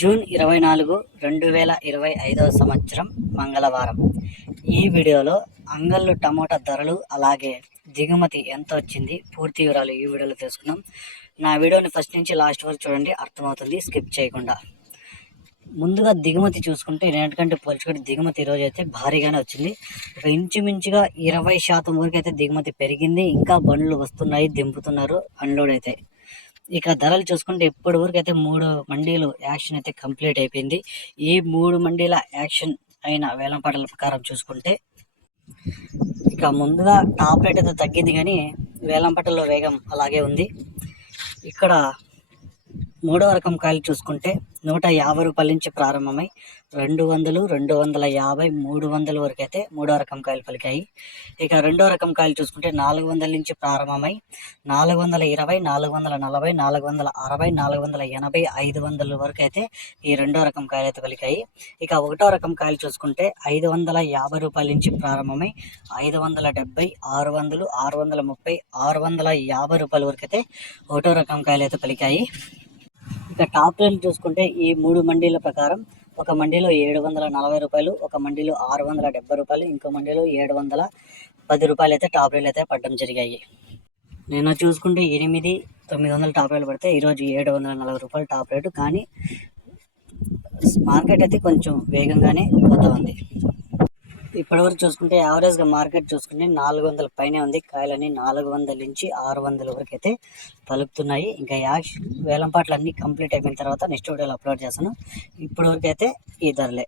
June 24, 2025 సంవత్సరం మంగళవారం. ఈ వీడియోలో అంగళ్ళు టమోటా ధరలు అలాగే దిగుమతి ఎంత వచ్చింది పూర్తి వివరాలు ఈ వీడియోలో తెలుసుకున్నాం. నా వీడియోని ఫస్ట్ నుంచి లాస్ట్ వరకు చూడండి, అర్థమవుతుంది, స్కిప్ చేయకుండా. ముందుగా దిగుమతి చూసుకుంటే నేటికంటే పోల్చుకుంటే దిగుమతి ఈరోజు అయితే భారీగానే వచ్చింది. ఒక ఇంచుమించుగా 20% వరకు అయితే దిగుమతి పెరిగింది. ఇంకా బండ్లు వస్తున్నాయి, దింపుతున్నారు, అన్లోడ్ అయితే. ఇక ధరలు చూసుకుంటే ఇప్పటి వరకు అయితే 3 మండీలు యాక్షన్ అయితే కంప్లీట్ అయిపోయింది. ఈ 3 మండీల యాక్షన్ అయిన వేలంపాటల ప్రకారం చూసుకుంటే ఇక ముందుగా టాప్ రేట్ అయితే తగ్గింది, కానీ వేలంపాటల్లో వేగం అలాగే ఉంది. ఇక్కడ 3వ రకం కాయలు చూసుకుంటే 150 రూపాయల నుంచి ప్రారంభమై 200, 250, 300 వరకు అయితే 3వ రకం కాయలు పలికాయి. ఇక 2వ రకం కాయలు చూసుకుంటే 400 నుంచి ప్రారంభమై 420, 440, 460, 480, 500 వరకు అయితే ఈ 2వ రకం కాయలు అయితే పలికాయి. ఇక 1వ రకం కాయలు చూసుకుంటే 550 రూపాయల నుంచి ప్రారంభమై 570, 600, 630, 650 రూపాయల వరకు అయితే 1వ రకం కాయలు అయితే పలికాయి. ఇక టాప్ రేట్లు చూసుకుంటే ఈ 3 మండీల ప్రకారం ఒక మండీలో 740 రూపాయలు, ఒక మండీలో 670 రూపాయలు, ఇంకో మండీలో 710 రూపాయలు అయితే టాప్ రేట్లు అయితే పడడం జరిగాయి. నిన్న చూసుకుంటే 800, 900 టాప్ రేట్లు పడితే ఈరోజు 740 రూపాయలు టాప్ రేటు. కానీ మార్కెట్ అయితే కొంచెం వేగంగానే పోతా ఉంది. ఇప్పటివరకు చూసుకుంటే యావరేజ్గా మార్కెట్ చూసుకుంటే 400 పైనే ఉంది. కాయలన్నీ 400 నుంచి 600 వరకు అయితే పలుకుతున్నాయి. ఇంకా వేలంపాట్లు అన్నీ కంప్లీట్ అయిపోయిన తర్వాత నెక్స్ట్ వీడియోలో అప్లోడ్ చేస్తాను. ఇప్పటివరకు అయితే ఈ ధరలే.